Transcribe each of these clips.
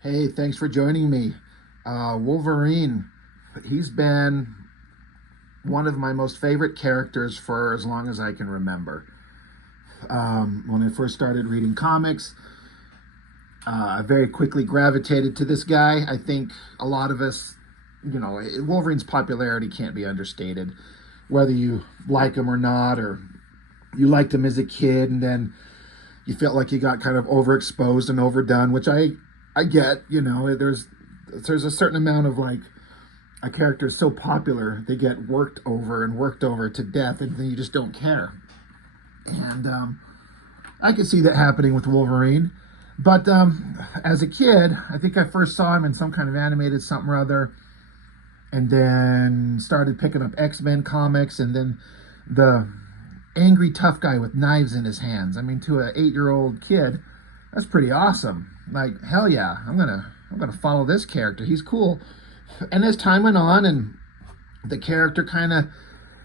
Hey, thanks for joining me. Wolverine, he's been one of my most favorite characters for as long as I can remember. When I first started reading comics, I very quickly gravitated to this guy. I think a lot of us, Wolverine's popularity can't be understated. Whether you like him or not, or you liked him as a kid and then you felt like you got kind of overexposed and overdone, which I get. There's a certain amount of like a character is so popular they get worked over and worked over to death, and then you just don't care. And I can see that happening with Wolverine. But as a kid, I think I first saw him in some kind of animated something or other, and then started picking up X-Men comics, and then the angry tough guy with knives in his hands. I mean, to an 8-year-old kid, that's pretty awesome. Like, hell yeah, I'm gonna follow this character. He's cool. And as time went on and the character kind of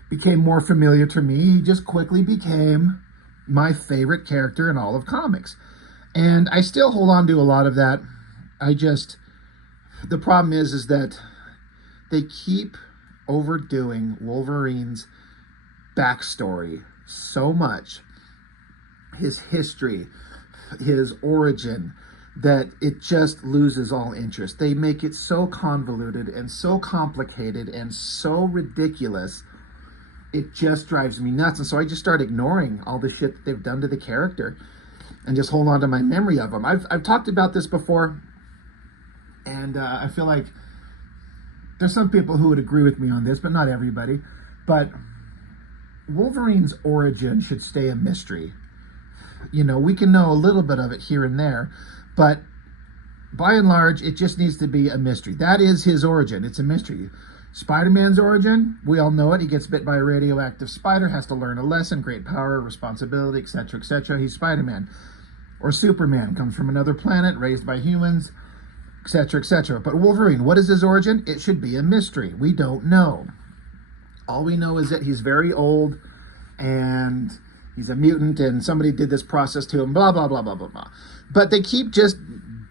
became more familiar to me, he just quickly became my favorite character in all of comics. And I still hold on to a lot of that. The problem is that they keep overdoing Wolverine's backstory so much, his history, his origin, that it just loses all interest. They make it so convoluted and so complicated and so ridiculous. It just drives me nuts. And so I just start ignoring all the shit that they've done to the character and just hold on to my memory of him. I've talked about this before, and I feel like there's some people who would agree with me on this, but not everybody. But Wolverine's origin should stay a mystery. We can know a little bit of it here and there, but by and large, it just needs to be a mystery. That is his origin. It's a mystery. Spider-Man's origin, we all know it. He gets bit by a radioactive spider, has to learn a lesson, great power, responsibility, etc., etc. He's Spider-Man. Or Superman, comes from another planet, raised by humans, etc., etc. But Wolverine, what is his origin? It should be a mystery. We don't know. All we know is that he's very old and he's a mutant and somebody did this process to him, blah, blah, blah, blah, blah, blah. But they keep just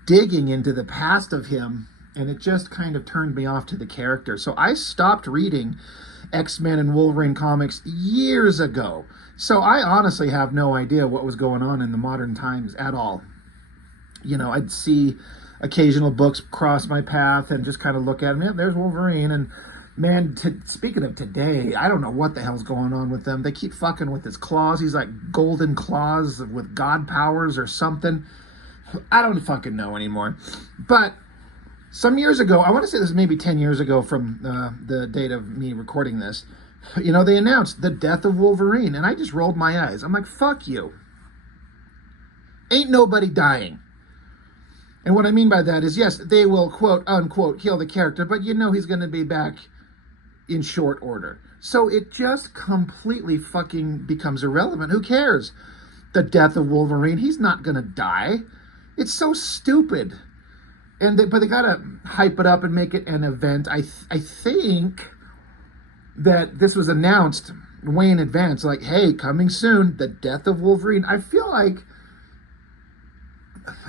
digging into the past of him, and it just kind of turned me off to the character. So I stopped reading X-Men and Wolverine comics years ago. So I honestly have no idea what was going on in the modern times at all. I'd see occasional books cross my path and just kind of look at them. Yeah, there's Wolverine. And man, speaking of today, I don't know what the hell's going on with them. They keep fucking with his claws. He's like golden claws with god powers or something. I don't fucking know anymore. But some years ago, I want to say this is maybe 10 years ago from the date of me recording this, they announced the death of Wolverine, and I just rolled my eyes. I'm like, fuck you. Ain't nobody dying. And what I mean by that is, yes, they will, quote, unquote, kill the character, but he's going to be back in short order. So it just completely fucking becomes irrelevant. Who cares? The death of Wolverine, he's not going to die. It's so stupid. But they got to hype it up and make it an event. I think that this was announced way in advance, like, hey, coming soon, the death of Wolverine. I feel like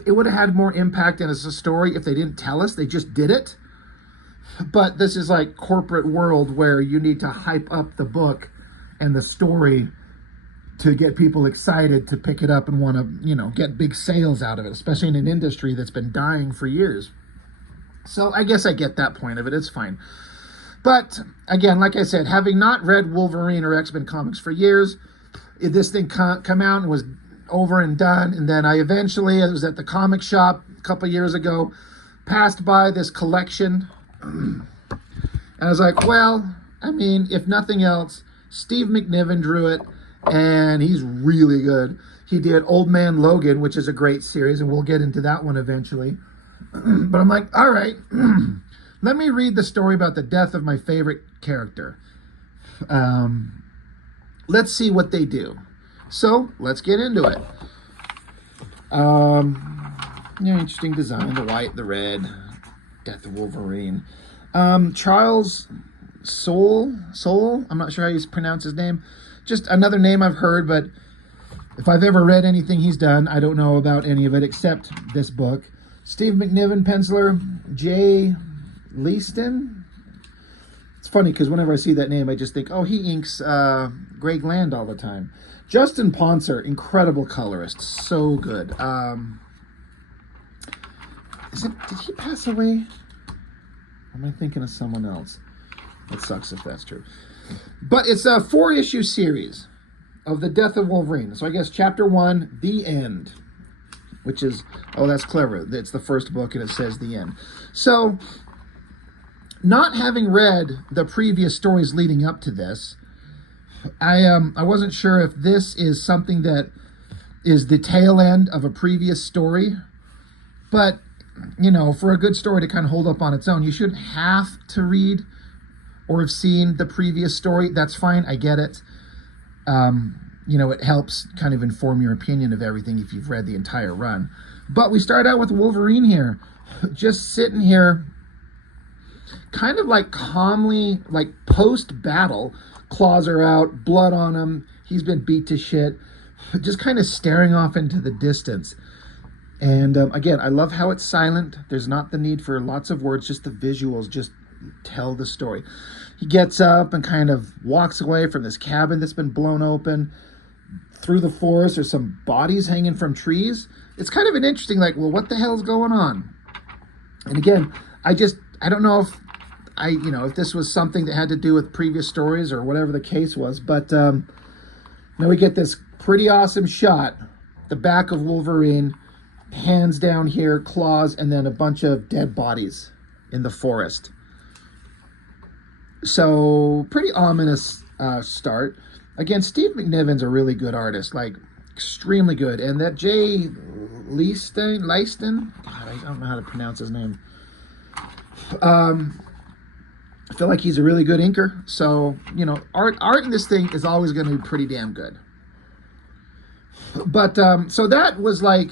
it would have had more impact as a story if they didn't tell us. They just did it. But this is like corporate world where you need to hype up the book and the story to get people excited to pick it up and want to, get big sales out of it, especially in an industry that's been dying for years. So I guess I get that point of it. It's fine. But again, like I said, having not read Wolverine or X-Men comics for years, this thing come out and was over and done. And then I was at the comic shop a couple years ago, passed by this collection. And I was like, well, I mean, if nothing else, Steve McNiven drew it, and he's really good. He did Old Man Logan, which is a great series, and we'll get into that one eventually. But I'm like, all right, let me read the story about the death of my favorite character. Let's see what they do. So let's get into it. Interesting design, the white, the red, death of Wolverine. Charles Soule, I'm not sure how you pronounce his name. Just another name I've heard, but if I've ever read anything he's done, I don't know about any of it except this book. Steve McNiven, penciler. Jay Leaston. It's funny because whenever I see that name, I just think, oh, he inks Greg Land all the time. Justin Ponser, incredible colorist. So good. Did he pass away? Or am I thinking of someone else? That sucks if that's true. But it's a 4-issue series of the death of Wolverine. So I guess chapter 1, The End. Which is, oh, that's clever. It's the first book and it says The End. So, not having read the previous stories leading up to this, I wasn't sure if this is something that is the tail end of a previous story. But, you know, for a good story to kind of hold up on its own, you shouldn't have to read or have seen the previous story. That's fine. I get it. You know, it helps kind of inform your opinion of everything if you've read the entire run. But we start out with Wolverine here, just sitting here, kind of like calmly, like post-battle, claws are out, blood on him, he's been beat to shit, just kind of staring off into the distance. And again, I love how it's silent. There's not the need for lots of words, just the visuals just tell the story. He gets up and kind of walks away from this cabin that's been blown open. Through the forest, there's some bodies hanging from trees. It's kind of an interesting, like, well, what the hell's going on? And again, I don't know if this was something that had to do with previous stories or whatever the case was, but now we get this pretty awesome shot, the back of Wolverine, hands down here, claws, and then a bunch of dead bodies in the forest. So, pretty ominous start. Again, Steve McNiven's a really good artist, like extremely good. And that Jay Leaston, God, I don't know how to pronounce his name. I feel like he's a really good inker. So, you know, art in this thing is always going to be pretty damn good. But, so that was like,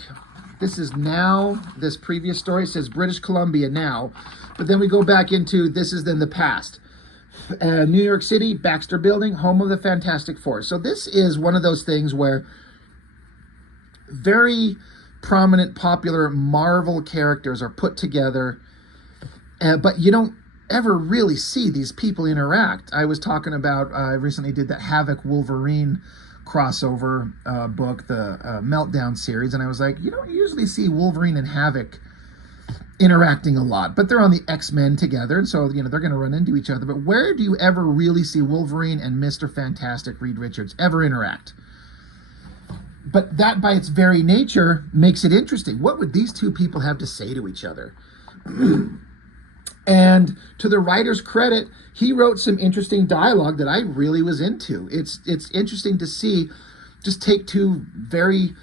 this is now, this previous story says British Columbia now. But then we go back into, this is then the past. New York City, Baxter Building, home of the Fantastic Four. So this is one of those things where very prominent, popular Marvel characters are put together, but you don't ever really see these people interact. I was talking about, I recently did that Havoc Wolverine crossover book, the Meltdown series, and I was like, you don't usually see Wolverine and Havoc interacting a lot, but they're on the X-Men together, and so, you know, they're going to run into each other. But where do you ever really see Wolverine and Mr. Fantastic, Reed Richards, ever interact? But that, by its very nature, makes it interesting. What would these two people have to say to each other? And to the writer's credit, he wrote some interesting dialogue that I really was into. It's interesting to see, just take two very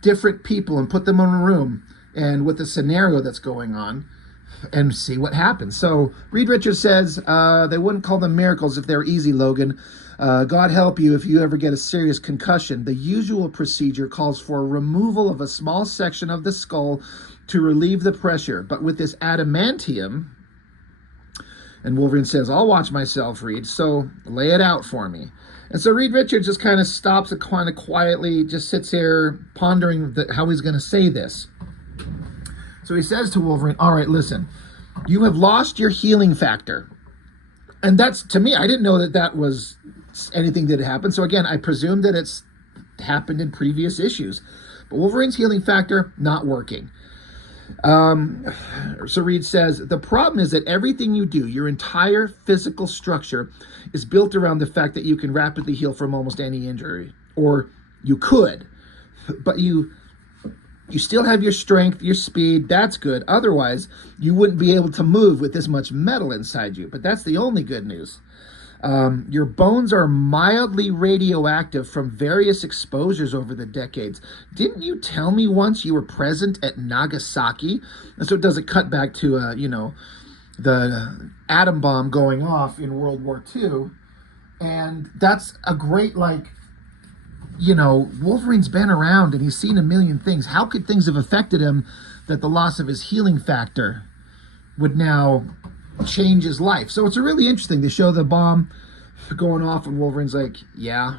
different people and put them in a room, and with the scenario that's going on, and see what happens. So Reed Richards says, they wouldn't call them miracles if they were easy, Logan. God help you if you ever get a serious concussion. The usual procedure calls for removal of a small section of the skull to relieve the pressure. But with this adamantium, and Wolverine says, I'll watch myself, Reed, so lay it out for me. And so Reed Richards just kind of stops and kind of quietly just sits here pondering how he's going to say this. So he says to Wolverine, all right, listen, you have lost your healing factor. And that's, to me, I didn't know that that was anything that had happened. So again, I presume that it's happened in previous issues. But Wolverine's healing factor, not working. So Reed says, the problem is that everything you do, your entire physical structure, is built around the fact that you can rapidly heal from almost any injury. Or you could. But you still have your strength, your speed, that's good. Otherwise, you wouldn't be able to move with this much metal inside you. But that's the only good news. Your bones are mildly radioactive from various exposures over the decades. Didn't you tell me once you were present at Nagasaki? And so it doesn't cut back to, the atom bomb going off in World War II. And that's a great, Wolverine's been around and he's seen a million things. How could things have affected him that the loss of his healing factor would now change his life? So it's really interesting to show the bomb going off and Wolverine's like, yeah.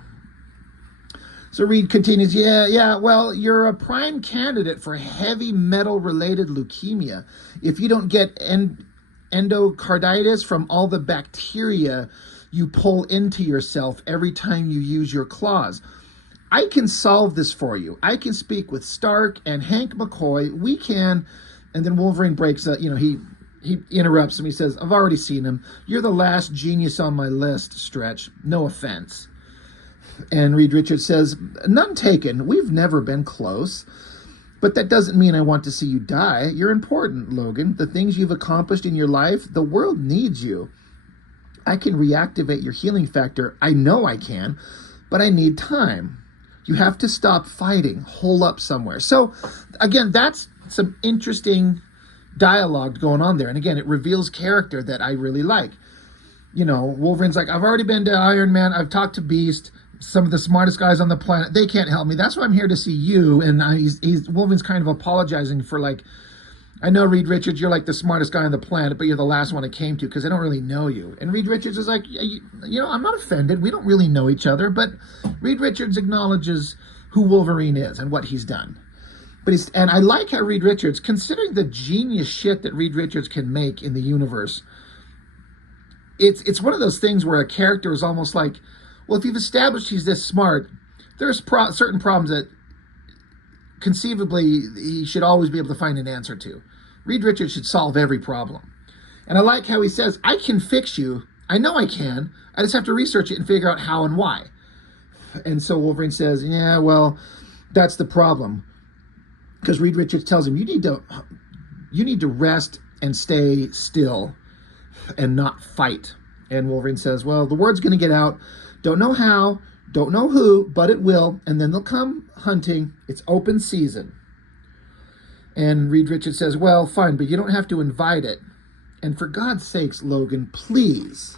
So Reed continues, yeah, well, you're a prime candidate for heavy metal-related leukemia. If you don't get endocarditis from all the bacteria you pull into yourself every time you use your claws. I can solve this for you. I can speak with Stark and Hank McCoy. We can. And then Wolverine breaks up, he interrupts him. He says, I've already seen him. You're the last genius on my list, Stretch. No offense. And Reed Richards says, none taken. We've never been close. But that doesn't mean I want to see you die. You're important, Logan. The things you've accomplished in your life, the world needs you. I can reactivate your healing factor. I know I can, but I need time. You have to stop fighting. Hole up somewhere. So, again, that's some interesting dialogue going on there. And again, it reveals character that I really like. Wolverine's like, I've already been to Iron Man. I've talked to Beast. Some of the smartest guys on the planet. They can't help me. That's why I'm here to see you. And Wolverine's kind of apologizing for, like, I know, Reed Richards, you're like the smartest guy on the planet, but you're the last one I came to because I don't really know you. And Reed Richards is like, I'm not offended. We don't really know each other. But Reed Richards acknowledges who Wolverine is and what he's done. And I like how Reed Richards, considering the genius shit that Reed Richards can make in the universe, it's one of those things where a character is almost like, well, if you've established he's this smart, there's certain problems that conceivably he should always be able to find an answer to. Reed Richards should solve every problem. And I like how he says, I can fix you. I know I can. I just have to research it and figure out how and why. And so Wolverine says, yeah, well, that's the problem. Because Reed Richards tells him, you need to rest and stay still and not fight. And Wolverine says, well, the word's going to get out. Don't know how, don't know who, but it will. And then they'll come hunting. It's open season. And Reed Richards says, well, fine, but you don't have to invite it. And for God's sakes, Logan, please,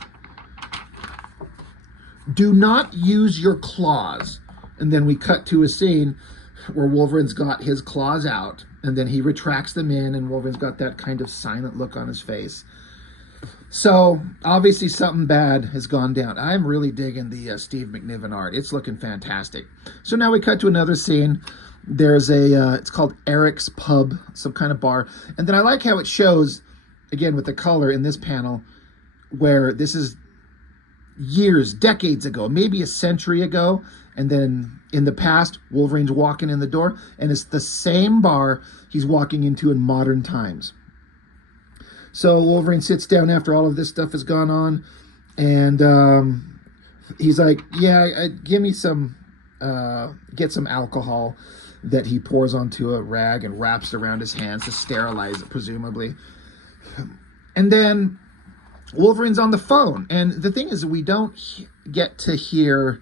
do not use your claws. And then we cut to a scene where Wolverine's got his claws out, and then he retracts them in, and Wolverine's got that kind of silent look on his face. So, obviously something bad has gone down. I'm really digging the Steve McNiven art. It's looking fantastic. So now we cut to another scene. There's it's called Eric's Pub, some kind of bar. And then I like how it shows, again, with the color in this panel, where this is years, decades ago, maybe a century ago. And then in the past, Wolverine's walking in the door, and it's the same bar he's walking into in modern times. So Wolverine sits down after all of this stuff has gone on, and he's like, yeah, give me some, get some alcohol that he pours onto a rag and wraps around his hands to sterilize it, presumably. And then Wolverine's on the phone, and the thing is, we don't get to hear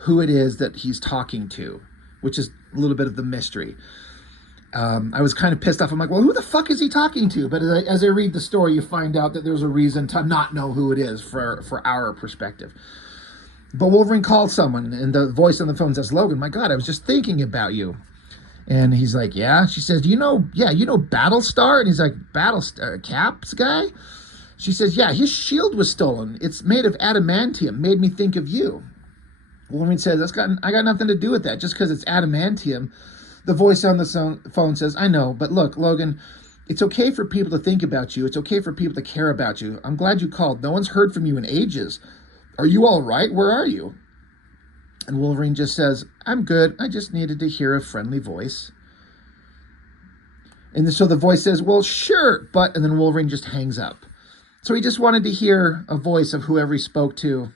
who it is that he's talking to, which is a little bit of the mystery. I was kind of pissed off. I'm like, well, who the fuck is he talking to? But as I read the story, you find out that there's a reason to not know who it is for our perspective. But Wolverine calls someone, and the voice on the phone says, Logan, my God, I was just thinking about you. And he's like, yeah. She says, you know Battlestar? And he's like, Battlestar, Cap's guy? She says, yeah, his shield was stolen. It's made of adamantium. Made me think of you. Wolverine says, I got nothing to do with that. Just because it's adamantium. The voice on the phone says, I know, but look, Logan, it's okay for people to think about you. It's okay for people to care about you. I'm glad you called. No one's heard from you in ages. Are you all right? Where are you? And Wolverine just says, I'm good. I just needed to hear a friendly voice. And so the voice says, well, sure, but, and then Wolverine just hangs up. So he just wanted to hear a voice of whoever he spoke to,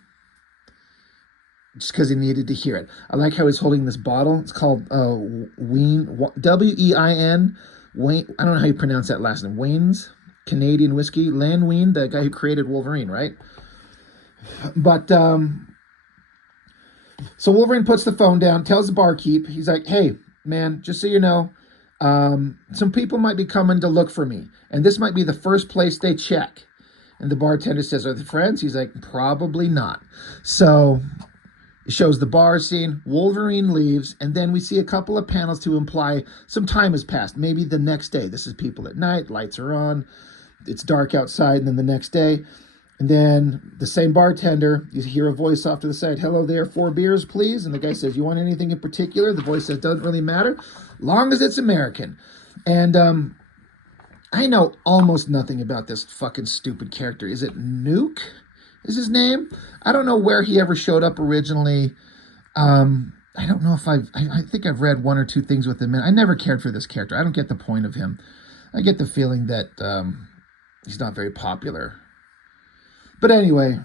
just because he needed to hear it. I like how he's holding this bottle. It's called Wein, W-E-I-N. Wayne, I don't know how you pronounce that last name. Wayne's Canadian whiskey. Len Wein, the guy who created Wolverine, right? But, so Wolverine puts the phone down, tells the barkeep, he's like, hey, man, just so you know, some people might be coming to look for me, and this might be the first place they check. And the bartender says, are they friends? He's like, probably not. So it shows the bar scene, Wolverine leaves, and then we see a couple of panels to imply some time has passed. Maybe the next day. This is people at night, lights are on, it's dark outside, and then the next day. And then the same bartender, you hear a voice off to the side, hello there, 4 beers, please. And the guy says, you want anything in particular? The voice says, doesn't really matter, long as it's American. And I know almost nothing about this fucking stupid character. Is it Nuke is his name? I don't know where he ever showed up originally. I don't know if I think I've read 1 or 2 things with him. I never cared for this character. I don't get the point of him. I get the feeling that he's not very popular. But anyway,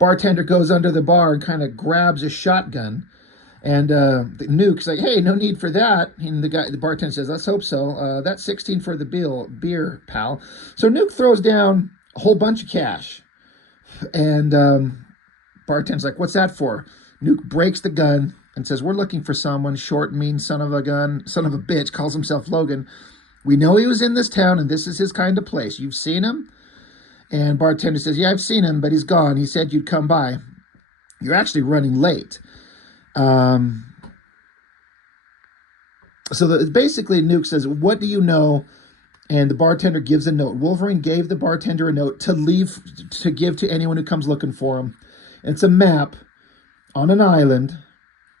bartender goes under the bar and kind of grabs a shotgun. And the Nuke's like, hey, no need for that. And the bartender says, let's hope so. That's 16 for the beer, pal. So Nuke throws down a whole bunch of cash. And bartender's like, what's that for? Nuke breaks the gun and says, we're looking for someone. Short, mean son of a bitch, calls himself Logan. We know he was in this town, and this is his kind of place. You've seen him? And bartender says, yeah, I've seen him, but he's gone. He said you'd come by. You're actually running late. Basically Nuke says, what do you know? And the bartender gives a note. Wolverine gave the bartender a note to give to anyone who comes looking for him. And it's a map on an island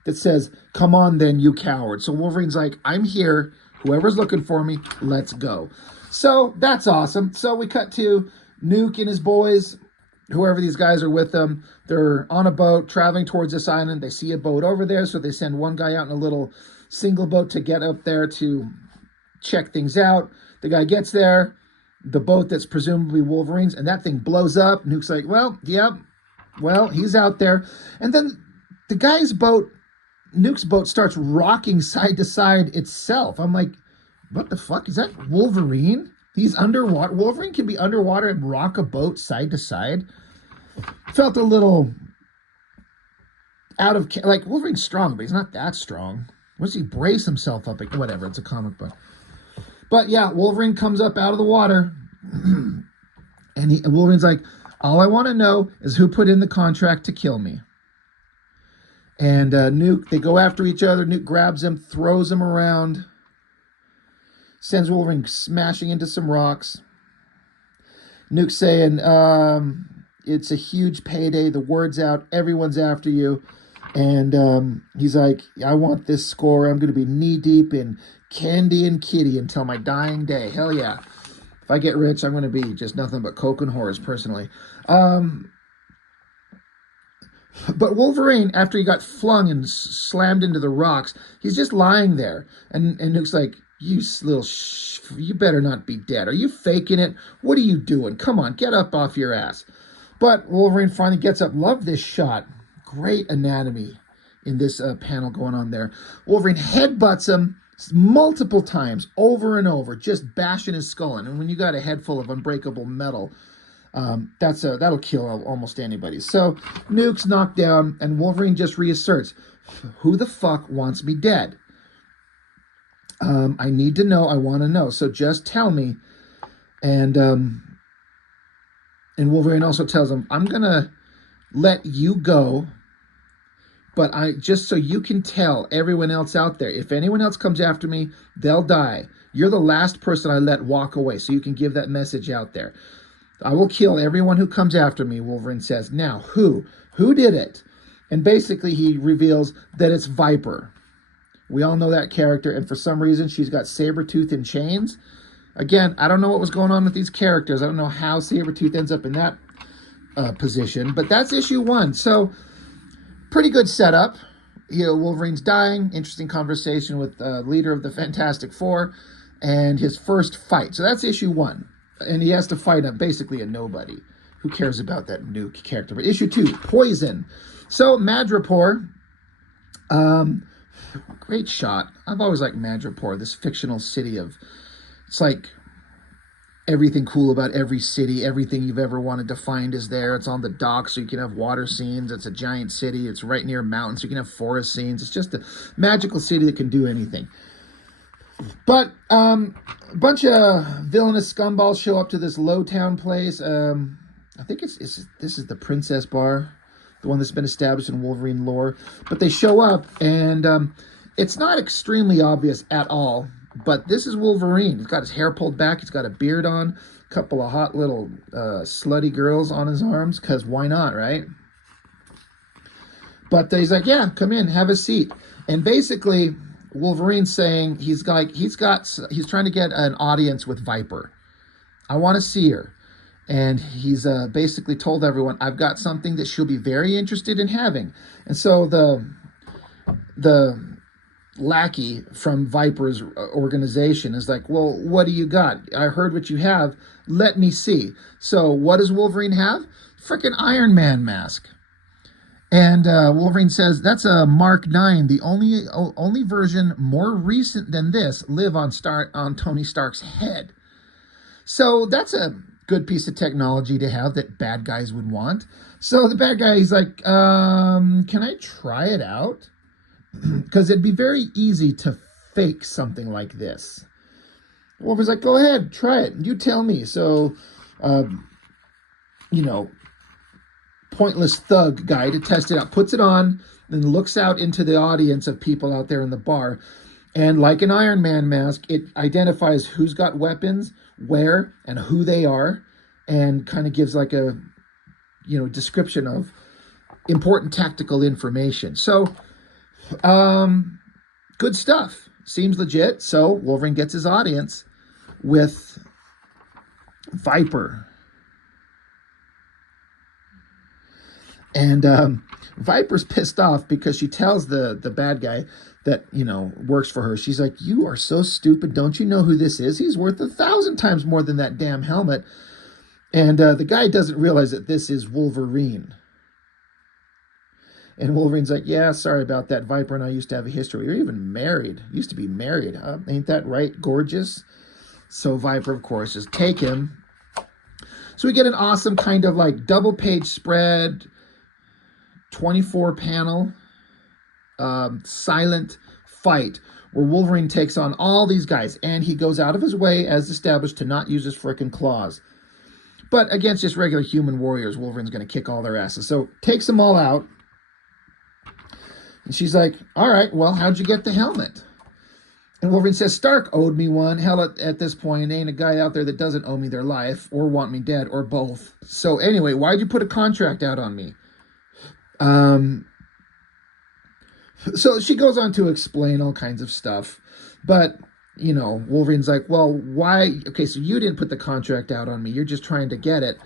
that says, come on then, you coward. So Wolverine's like, I'm here. Whoever's looking for me, let's go. So that's awesome. So we cut to Nuke and his boys, whoever these guys are with them. They're on a boat traveling towards this island. They see a boat over there, so they send one guy out in a little single boat to get up there to check things out. The guy gets there, the boat that's presumably Wolverine's, and that thing blows up. Nuke's like, well, yep, well, he's out there. And then the guy's boat, Nuke's boat, starts rocking side to side itself. I'm like, what the fuck? Is that Wolverine? He's underwater. Wolverine can be underwater and rock a boat side to side. Felt a little out of... Like, Wolverine's strong, but he's not that strong. What does he brace himself up? Like, whatever, it's a comic book. But yeah, Wolverine comes up out of the water. And Wolverine's like, all I want to know is who put in the contract to kill me. And Nuke, they go after each other. Nuke grabs him, throws him around, sends Wolverine smashing into some rocks. Nuke saying, it's a huge payday. The word's out. Everyone's after you. And he's like, I want this score. I'm going to be knee-deep in candy and kitty until my dying day. Hell yeah. If I get rich, I'm going to be just nothing but coke and whores, personally. But Wolverine, after he got flung and slammed into the rocks, he's just lying there. And Nuke's like, you better not be dead. Are you faking it? What are you doing? Come on, get up off your ass. But Wolverine finally gets up. Love this shot. Great anatomy in this panel going on there. Wolverine headbutts him multiple times, over and over, just bashing his skull in. And when you got a head full of unbreakable metal, that'll kill almost anybody. So Nuke's knocked down, and Wolverine just reasserts, who the fuck wants me dead? I need to know. I want to know. So just tell me. And Wolverine also tells him, I'm gonna let you go, but just so you can tell everyone else out there, if anyone else comes after me, they'll die. You're the last person I let walk away, so you can give that message out there. I will kill everyone who comes after me, Wolverine says. Now, who? Who did it? And basically he reveals that it's Viper. We all know that character, and for some reason she's got Sabretooth in chains. Again, I don't know what was going on with these characters. I don't know how Sabretooth ends up in that position, but that's issue 1. So, pretty good setup. Wolverine's dying. Interesting conversation with the leader of the Fantastic Four, and his first fight. So that's issue 1. And he has to fight basically a nobody. Who cares about that Nuke character? But issue 2, Poison. So, Madripoor, great shot. I've always liked Madripoor, this fictional city of, it's like everything cool about every city. Everything you've ever wanted to find is there. It's on the dock, so you can have water scenes. It's a giant city. It's right near mountains, so you can have forest scenes. It's just a magical city that can do anything. But a bunch of villainous scumballs show up to this Lowtown place. I think this is the Princess Bar, the one that's been established in Wolverine lore. But they show up, and it's not extremely obvious at all. But this is Wolverine. He's got his hair pulled back. He's got a beard on. couple of hot little slutty girls on his arms, because why not, right? But he's like, yeah, come in, have a seat. And basically, Wolverine's saying he's trying to get an audience with Viper. I want to see her. And he's basically told everyone, I've got something that she'll be very interested in having. And so the lackey from Viper's organization is like, well, what do you got? I heard what you have. Let me see. So what does Wolverine have? Frickin' Iron Man mask. And Wolverine says, that's a Mark 9, the only version more recent than this live on Tony Stark's head. So that's a good piece of technology to have that bad guys would want. So the bad guy, he's like, can I try it out? Because it'd be very easy to fake something like this. Wolverine's like, go ahead, try it. You tell me. So, pointless thug guy to test it out, puts it on, then looks out into the audience of people out there in the bar. And like an Iron Man mask, it identifies who's got weapons, where, and who they are, and kind of gives like a, description of important tactical information. So, good stuff. Seems legit. So Wolverine gets his audience with Viper. And Viper's pissed off because she tells the bad guy that, works for her. She's like, you are so stupid. Don't you know who this is? He's worth 1,000 times more than that damn helmet. And the guy doesn't realize that this is Wolverine. And Wolverine's like, yeah, sorry about that. Viper and I used to have a history. We were even married. Used to be married. Ain't that right? Gorgeous. So Viper, of course, just take him. So we get an awesome kind of like double page spread, 24 panel, silent fight where Wolverine takes on all these guys. And he goes out of his way, as established, to not use his frickin' claws. But against just regular human warriors, Wolverine's going to kick all their asses. So takes them all out. And she's like, all right, well, how'd you get the helmet? And Wolverine says, Stark owed me one. Hell, at this point, ain't a guy out there that doesn't owe me their life or want me dead or both. So anyway, why'd you put a contract out on me? So she goes on to explain all kinds of stuff. But, Wolverine's like, well, why? Okay, so you didn't put the contract out on me. You're just trying to get it.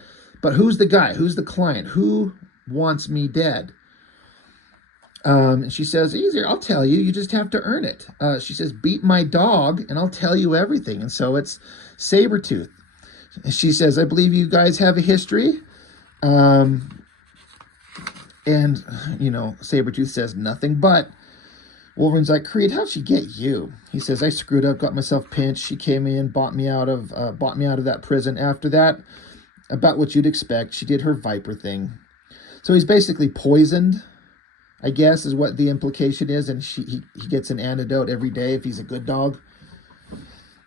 But who's the guy? Who's the client? Who wants me dead? And she says, easier, I'll tell you. You just have to earn it. She says, beat my dog, and I'll tell you everything. And so it's Sabretooth. She says, I believe you guys have a history. And, Sabretooth says, nothing but. Wolverine's like, Creed, how'd she get you? He says, I screwed up, got myself pinched. She came in, bought me out of that prison. After that, about what you'd expect, she did her Viper thing. So he's basically poisoned, I guess, is what the implication is, and he gets an antidote every day if he's a good dog.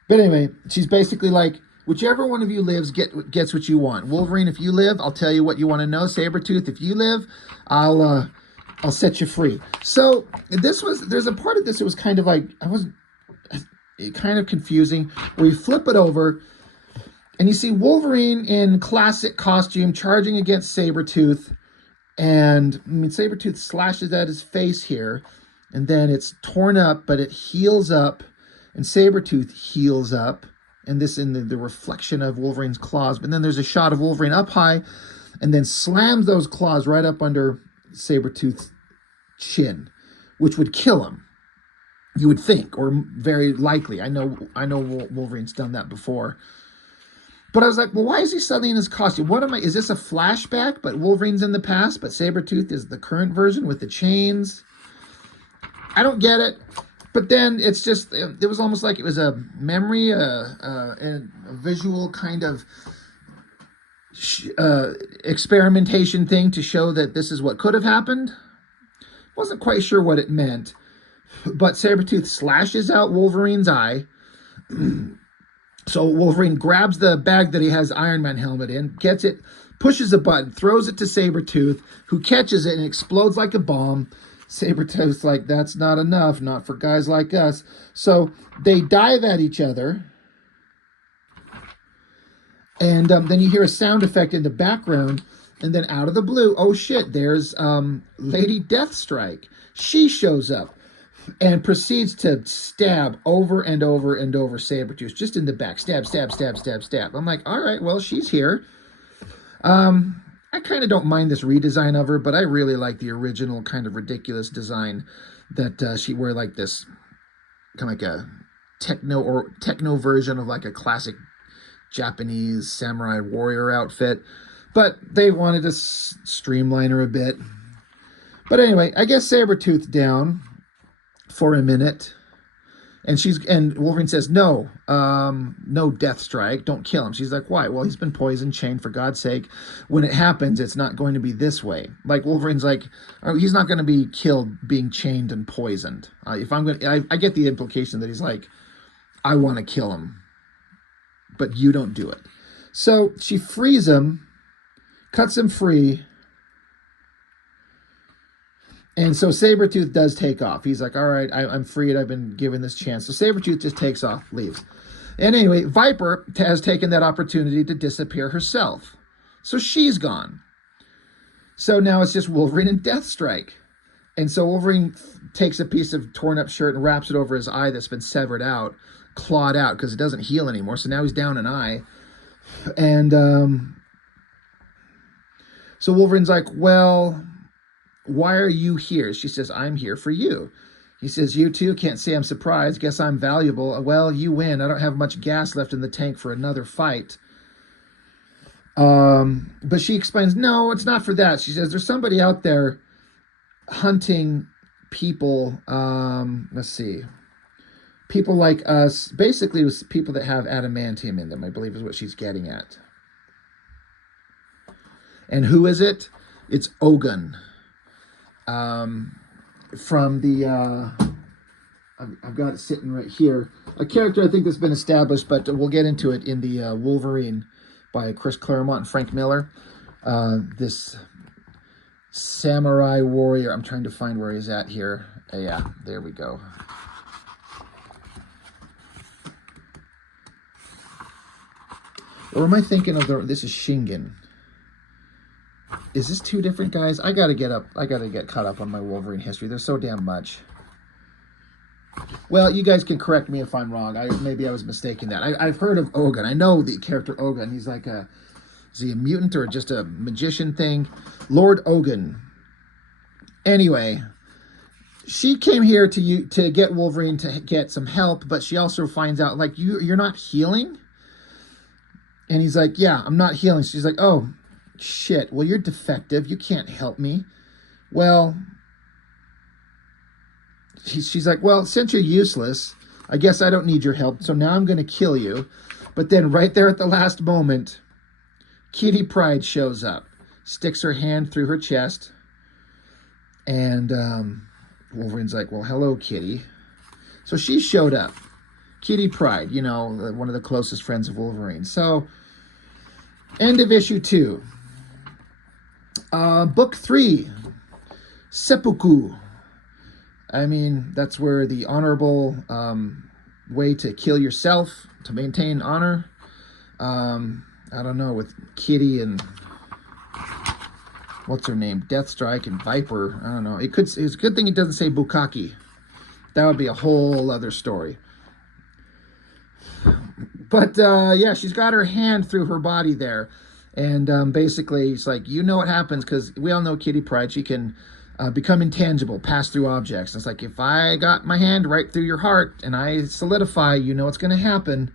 But anyway, she's basically like, whichever one of you lives gets what you want. Wolverine, if you live, I'll tell you what you want to know. Sabretooth, if you live, I'll set you free. So there's a part of this that was kind of like, kind of confusing, where you flip it over, and you see Wolverine in classic costume charging against Sabretooth. And Sabretooth slashes at his face here, and then it's torn up, but it heals up, and Sabretooth heals up, and this in the reflection of Wolverine's claws. But then there's a shot of Wolverine up high, and then slams those claws right up under Sabretooth's chin, which would kill him, you would think, or very likely. I know Wolverine's done that before. But I was like, well, why is he suddenly in his costume? Is this a flashback, but Wolverine's in the past, but Sabretooth is the current version with the chains? I don't get it. But then it's just, it was almost like it was a memory, a visual kind of experimentation thing to show that this is what could have happened. Wasn't quite sure what it meant. But Sabretooth slashes out Wolverine's eye. So Wolverine grabs the bag that he has Iron Man helmet in, gets it, pushes a button, throws it to Sabretooth, who catches it and explodes like a bomb. Sabretooth's like, that's not enough, not for guys like us. So they dive at each other. And then you hear a sound effect in the background, and then out of the blue, oh shit, there's Lady Deathstrike. She shows up and proceeds to stab over and over and over Sabretooth, just in the back. Stab, stab, stab, stab, stab. I'm like, all right, well, she's here. I kind of don't mind this redesign of her, but I really like the original kind of ridiculous design that she wore, like this kind of like a techno version of like a classic Japanese samurai warrior outfit. But they wanted to streamline her a bit. But anyway, I guess Sabretooth's down for a minute. And Wolverine says, no, no Deathstrike, don't kill him. She's like, why? Well, he's been poisoned, chained, for God's sake. When it happens, it's not going to be this way. Like, Wolverine's like, oh, he's not going to be killed being chained and poisoned. If I'm going to, I get the implication that he's like, I want to kill him, but you don't do it. So she frees him, cuts him free. And so Sabretooth does take off. He's like, all right, I'm freed. I've been given this chance. So Sabretooth just takes off, leaves. And anyway, Viper has taken that opportunity to disappear herself. So she's gone. So now it's just Wolverine and Deathstrike. And so Wolverine takes a piece of torn up shirt and wraps it over his eye that's been severed out, clawed out, because it doesn't heal anymore. So now he's down an eye. And so Wolverine's like, well, why are you here? She says, I'm here for you. He says, you too? Can't say I'm surprised. Guess I'm valuable. Well, you win. I don't have much gas left in the tank for another fight. But she explains, no, it's not for that. She says, there's somebody out there hunting people. Let's see. People like us. Basically, it was people that have adamantium in them, I believe is what she's getting at. And who is it? It's Ogun. From the, I've got it sitting right here. A character I think that's been established, but we'll get into it in the Wolverine by Chris Claremont and Frank Miller. This samurai warrior. I'm trying to find where he's at here. Yeah, there we go. Or am I thinking of this is Shingen. Is this two different guys? I gotta get caught up on my Wolverine history. There's so damn much. Well, you guys can correct me if I'm wrong. Maybe I was mistaken that. I've heard of Ogun. I know the character Ogun. He's like is he a mutant or just a magician thing? Lord Ogun. Anyway, she came here to get Wolverine to get some help, but she also finds out, like, you're not healing? And he's like, yeah, I'm not healing. She's like, oh, shit, well, you're defective. You can't help me. Well, she's like, well, since you're useless, I guess I don't need your help, so now I'm going to kill you. But then right there at the last moment, Kitty Pryde shows up, sticks her hand through her chest, and Wolverine's like, well, hello, Kitty. So she showed up. Kitty Pryde, you know, one of the closest friends of Wolverine. So, end of issue 2. Book 3, Seppuku. I mean, that's where the honorable way to kill yourself, to maintain honor. I don't know, with Kitty and what's her name, Deathstrike and Viper. I don't know. It's a good thing it doesn't say Bukkake. That would be a whole other story. But yeah, she's got her hand through her body there. And basically, it's like, you know what happens, because we all know Kitty Pryde. She can become intangible, pass through objects. And it's like, if I got my hand right through your heart and I solidify, you know what's going to happen.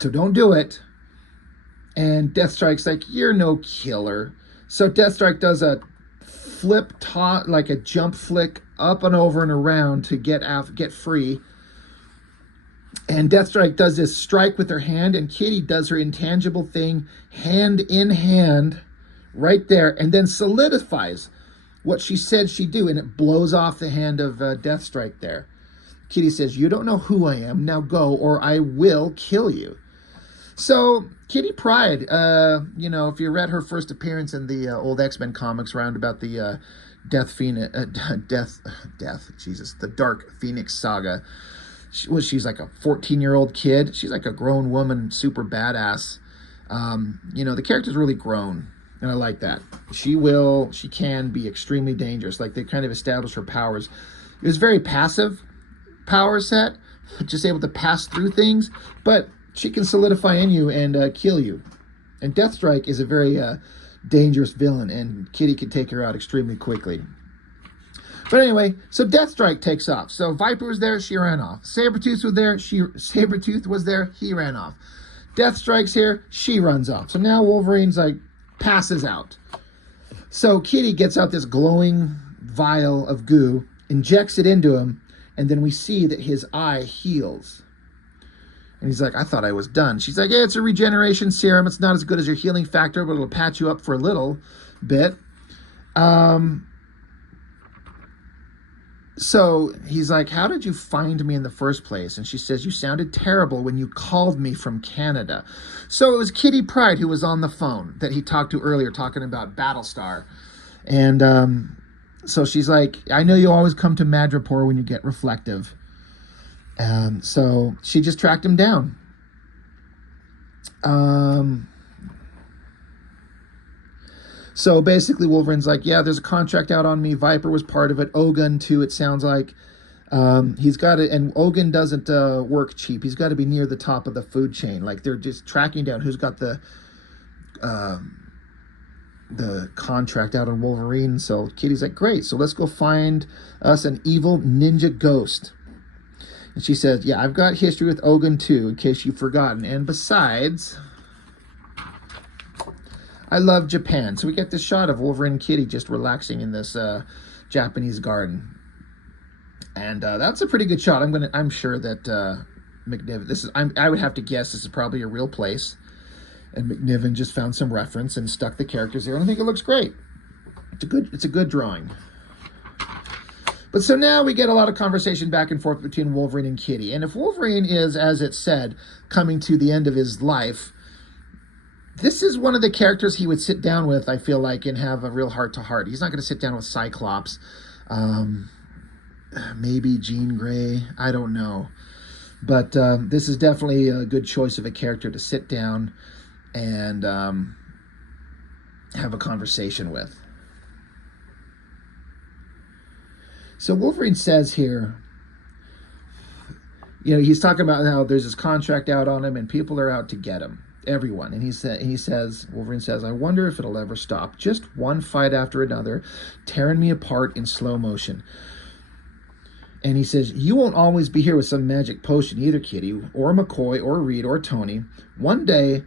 So don't do it. And Deathstrike's like, you're no killer. So Deathstrike does a flip top, like a jump flick up and over and around to get free. And Deathstrike does this strike with her hand, and Kitty does her intangible thing, hand in hand, right there, and then solidifies what she said she'd do, and it blows off the hand of Deathstrike there. Kitty says, you don't know who I am, now go, or I will kill you. So, Kitty Pryde, you know, if you read her first appearance in the old X-Men comics around about the the Dark Phoenix saga, she's like a 14-year-old kid. She's like a grown woman, super badass. You know, the character's really grown, and I like that. She can be extremely dangerous. Like, they kind of established her powers. It was very passive power set, just able to pass through things, but she can solidify in you and kill you. And Deathstrike is a very dangerous villain, and Kitty can take her out extremely quickly. But anyway, so Deathstrike takes off. So Viper was there, she ran off. Sabretooth was there, he ran off. Deathstrike's here, she runs off. So now Wolverine's like passes out. So Kitty gets out this glowing vial of goo, injects it into him, and then we see that his eye heals. And he's like, I thought I was done. She's like, yeah, it's a regeneration serum. It's not as good as your healing factor, but it'll patch you up for a little bit. So he's like, how did you find me in the first place? And she says, you sounded terrible when you called me from Canada. So it was Kitty Pryde who was on the phone that he talked to earlier, talking about Battlestar. And so she's like, I know you always come to Madripoor when you get reflective. So she just tracked him down. So basically Wolverine's like, yeah, there's a contract out on me. Viper was part of it. Ogun too, it sounds like. He's got it, and Ogun doesn't work cheap. He's got to be near the top of the food chain. Like, they're just tracking down who's got the contract out on Wolverine. So Kitty's like, great, so let's go find us an evil ninja ghost. And she says, yeah, I've got history with Ogun too, in case you've forgotten. And besides, I love Japan. So we get this shot of Wolverine and Kitty just relaxing in this Japanese garden. And that's a pretty good shot. I'm sure that McNiven, I would have to guess this is probably a real place. And McNiven just found some reference and stuck the characters there. And I think it looks great. It's a good drawing. But so now we get a lot of conversation back and forth between Wolverine and Kitty. And if Wolverine is, as it said, coming to the end of his life, this is one of the characters he would sit down with, I feel like, and have a real heart-to-heart. He's not going to sit down with Cyclops. Maybe Jean Grey. I don't know. But this is definitely a good choice of a character to sit down and have a conversation with. So Wolverine says here, you know, he's talking about how there's this contract out on him and people are out to get him. Everyone. And Wolverine says, I wonder if it'll ever stop. Just one fight after another, tearing me apart in slow motion. And he says, you won't always be here with some magic potion either, Kitty, or McCoy, or Reed, or Tony. One day,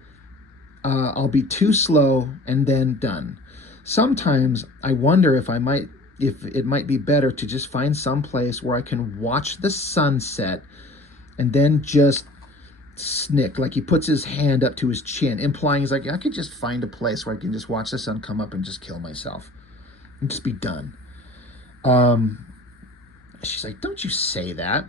I'll be too slow and then done. Sometimes I wonder if it might be better to just find some place where I can watch the sunset and then just snick. Like, he puts his hand up to his chin, implying he's like, I could just find a place where I can just watch the sun come up and just kill myself and just be done. She's like, don't you say that.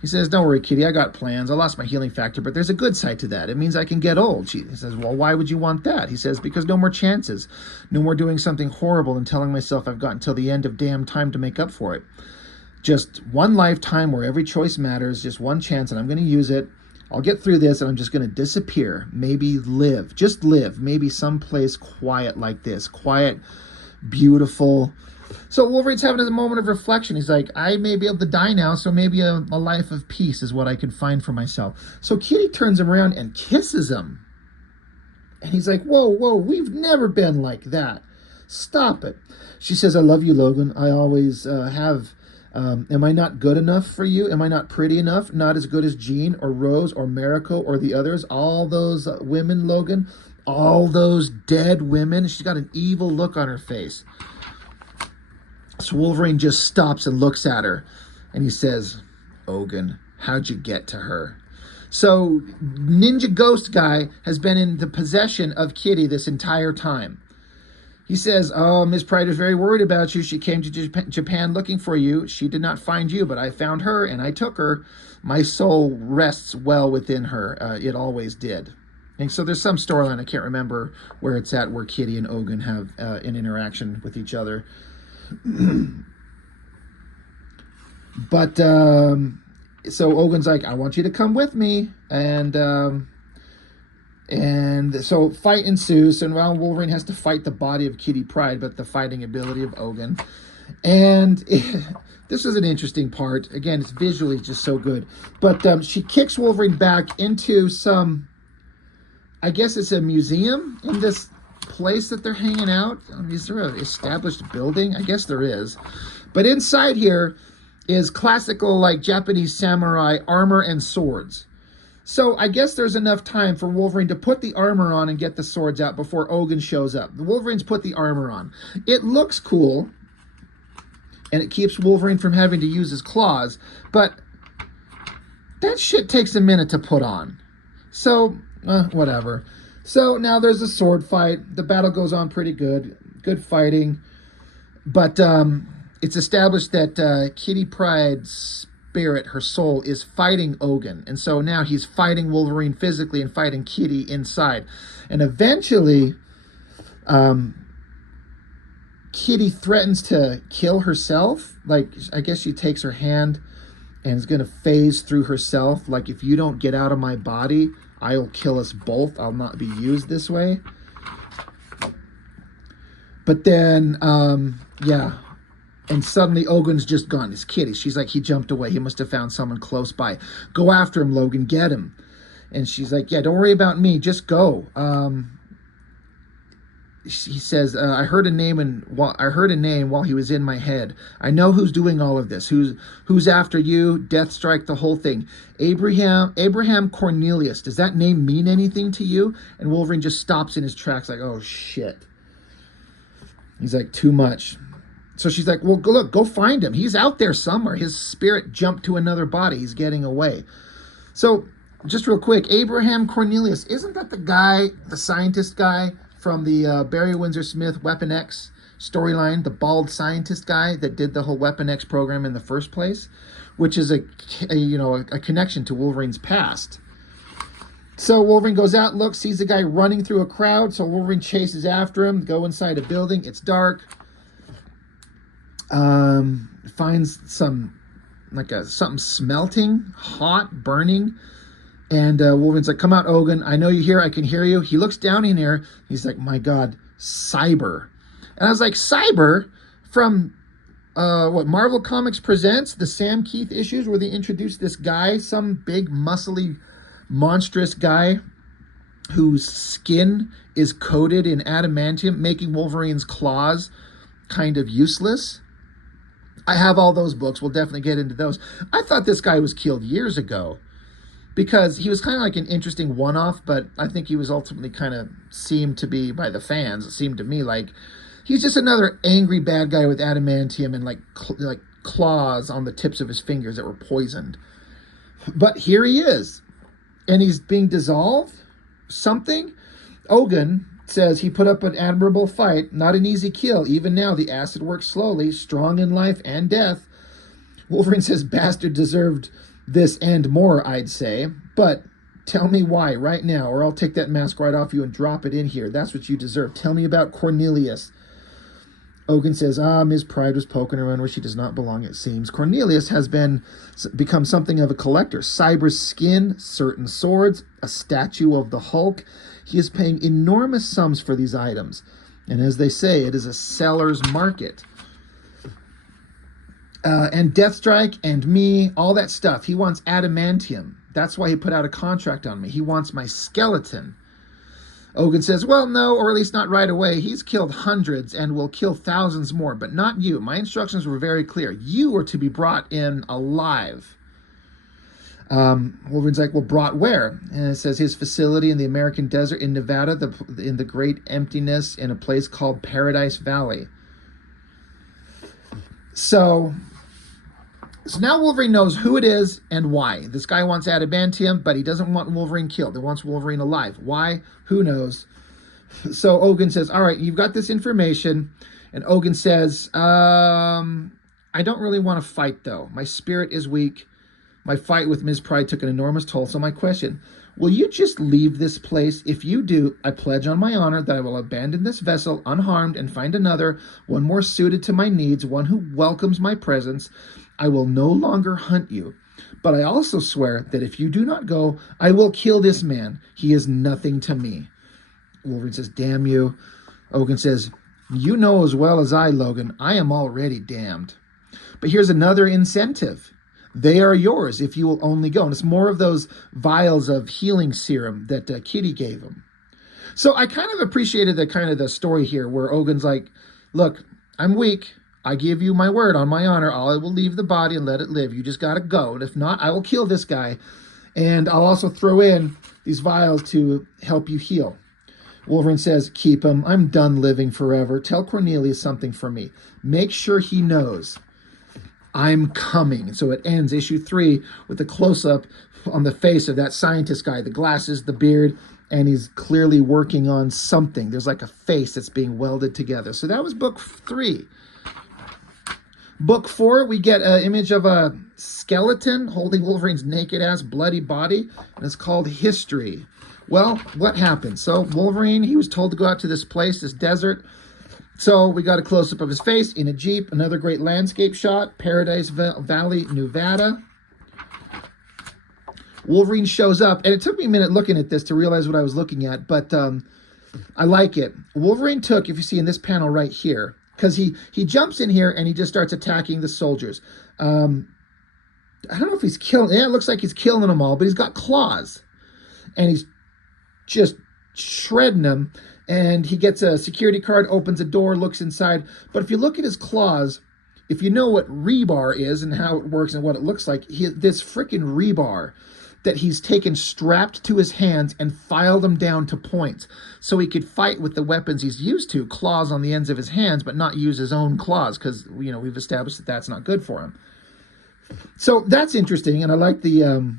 He says, don't worry, Kitty, I got plans. I lost my healing factor, but there's a good side to that. It means I can get old. He says, well, why would you want that? He says, because no more chances. No more doing something horrible and telling myself I've got until the end of damn time to make up for it. Just one lifetime where every choice matters, just one chance, and I'm going to use it. I'll get through this, and I'm just going to disappear. Maybe live. Just live. Maybe someplace quiet like this. Quiet, beautiful. So Wolverine's having a moment of reflection. He's like, I may be able to die now, so maybe a life of peace is what I can find for myself. So Kitty turns him around and kisses him. And he's like, whoa, we've never been like that. Stop it. She says, I love you, Logan. I always have. Am I not good enough for you? Am I not pretty enough? Not as good as Jean or Rose or Mariko or the others? All those women, Logan. All those dead women. She's got an evil look on her face. So Wolverine just stops and looks at her. And he says, Ogun, how'd you get to her? So Ninja Ghost Guy has been in the possession of Kitty this entire time. He says, oh, Miss Pryde is very worried about you. She came to Japan looking for you. She did not find you, but I found her and I took her. My soul rests well within her. It always did. And so there's some storyline, I can't remember where it's at, where Kitty and Ogun have an interaction with each other. But so Ogun's like, I want you to come with me. And And so fight ensues. So now Wolverine has to fight the body of Kitty Pryde, but the fighting ability of Ogun. And this is an interesting part. Again, it's visually just so good. But she kicks Wolverine back into some, I guess it's a museum in this place that they're hanging out. Is there an established building? I guess there is. But inside here is classical, like, Japanese samurai armor and swords. So I guess there's enough time for Wolverine to put the armor on and get the swords out before Ogun shows up. The Wolverine's put the armor on. It looks cool, and it keeps Wolverine from having to use his claws, but that shit takes a minute to put on. So, whatever. So now there's a sword fight. The battle goes on pretty good. Good fighting. But it's established that Kitty Pryde's spirit, her soul, is fighting Ogun. And so now he's fighting Wolverine physically and fighting Kitty inside. And eventually, Kitty threatens to kill herself. Like, I guess she takes her hand and is going to phase through herself. Like, if you don't get out of my body, I'll kill us both. I'll not be used this way. But then, yeah. And suddenly Ogun's just gone. It's Kitty. She's like, he jumped away. He must have found someone close by. Go after him, Logan. Get him. And she's like, yeah, don't worry about me. Just go. He says, I heard a name while he was in my head. I know who's doing all of this. Who's after you? Deathstrike, the whole thing. Abraham Cornelius. Does that name mean anything to you? And Wolverine just stops in his tracks like, oh, shit. He's like, too much. So she's like, well, go find him. He's out there somewhere. His spirit jumped to another body. He's getting away. So just real quick, Abraham Cornelius, isn't that the guy, the scientist guy from the Barry Windsor Smith Weapon X storyline, the bald scientist guy that did the whole Weapon X program in the first place, which is a connection to Wolverine's past. So Wolverine goes out, looks, sees the guy running through a crowd. So Wolverine chases after him, go inside a building. It's dark. Finds some, something smelting, hot, burning. And Wolverine's like, come out, Ogun. I know you're here. I can hear you. He looks down in here. He's like, my God, Cyber. And I was like, Cyber from what Marvel Comics presents, the Sam Keith issues where they introduced this guy, some big, muscly, monstrous guy whose skin is coated in adamantium, making Wolverine's claws kind of useless. I have all those books. We'll definitely get into those. I thought this guy was killed years ago because he was kind of like an interesting one-off, but I think he was ultimately kind of seemed to be, by the fans, it seemed to me like he's just another angry bad guy with adamantium and like claws on the tips of his fingers that were poisoned. But here he is, and he's being dissolved. Something. Ogun says he put up an admirable fight, not an easy kill. Even now, the acid works slowly, strong in life and death. Wolverine says bastard deserved this and more, I'd say. But tell me why right now, or I'll take that mask right off you and drop it in here. That's what you deserve. Tell me about Cornelius. Ogun says, Ms. Pryde was poking around where she does not belong, it seems. Cornelius has become something of a collector. Cyber's skin, certain swords, a statue of the Hulk. He is paying enormous sums for these items. And as they say, it is a seller's market. And Deathstrike and me, all that stuff. He wants adamantium. That's why he put out a contract on me. He wants my skeleton. Ogun says, well, no, or at least not right away. He's killed hundreds and will kill thousands more, but not you. My instructions were very clear. You are to be brought in alive. Wolverine's like, well, brought where? And it says his facility in the American desert in Nevada, in the great emptiness, in a place called Paradise Valley. So now Wolverine knows who it is and why. This guy wants adamantium, but he doesn't want Wolverine killed. He wants Wolverine alive. Why? Who knows? So Ogun says, all right, you've got this information. And Ogun says, I don't really want to fight, though. My spirit is weak. My fight with Ms. Pryde took an enormous toll. So my question, will you just leave this place? If you do, I pledge on my honor that I will abandon this vessel unharmed and find another, one more suited to my needs, one who welcomes my presence. I will no longer hunt you. But I also swear that if you do not go, I will kill this man. He is nothing to me. Wolverine says, damn you. Ogun says, you know as well as I, Logan, I am already damned. But here's another incentive. They are yours if you will only go. And it's more of those vials of healing serum that Kitty gave him. So I kind of appreciated the story here where Ogun's like, look, I'm weak. I give you my word on my honor. I will leave the body and let it live. You just got to go. And if not, I will kill this guy. And I'll also throw in these vials to help you heal. Wolverine says, keep him. I'm done living forever. Tell Cornelius something for me. Make sure he knows I'm coming. And so it ends issue 3 with a close-up on the face of that scientist guy, the glasses, the beard, and he's clearly working on something. There's like a face that's being welded together. So that was book 3. Book 4, we get an image of a skeleton holding Wolverine's naked-ass bloody body, and it's called History. Well, what happened? So Wolverine, he was told to go out to this place, this desert. So we got a close-up of his face in a Jeep. Another great landscape shot, Paradise Valley, Nevada. Wolverine shows up, and it took me a minute looking at this to realize what I was looking at, but I like it. Wolverine took, if you see in this panel right here, because he jumps in here and he just starts attacking the soldiers. I don't know if he's killing, yeah, it looks like he's killing them all, but he's got claws. And he's just shredding them. And he gets a security card, opens a door, looks inside. But if you look at his claws, if you know what rebar is and how it works and what it looks like, this freaking rebar that he's taken strapped to his hands and filed them down to points so he could fight with the weapons he's used to, claws on the ends of his hands, but not use his own claws because, you know, we've established that that's not good for him. So that's interesting, and I like the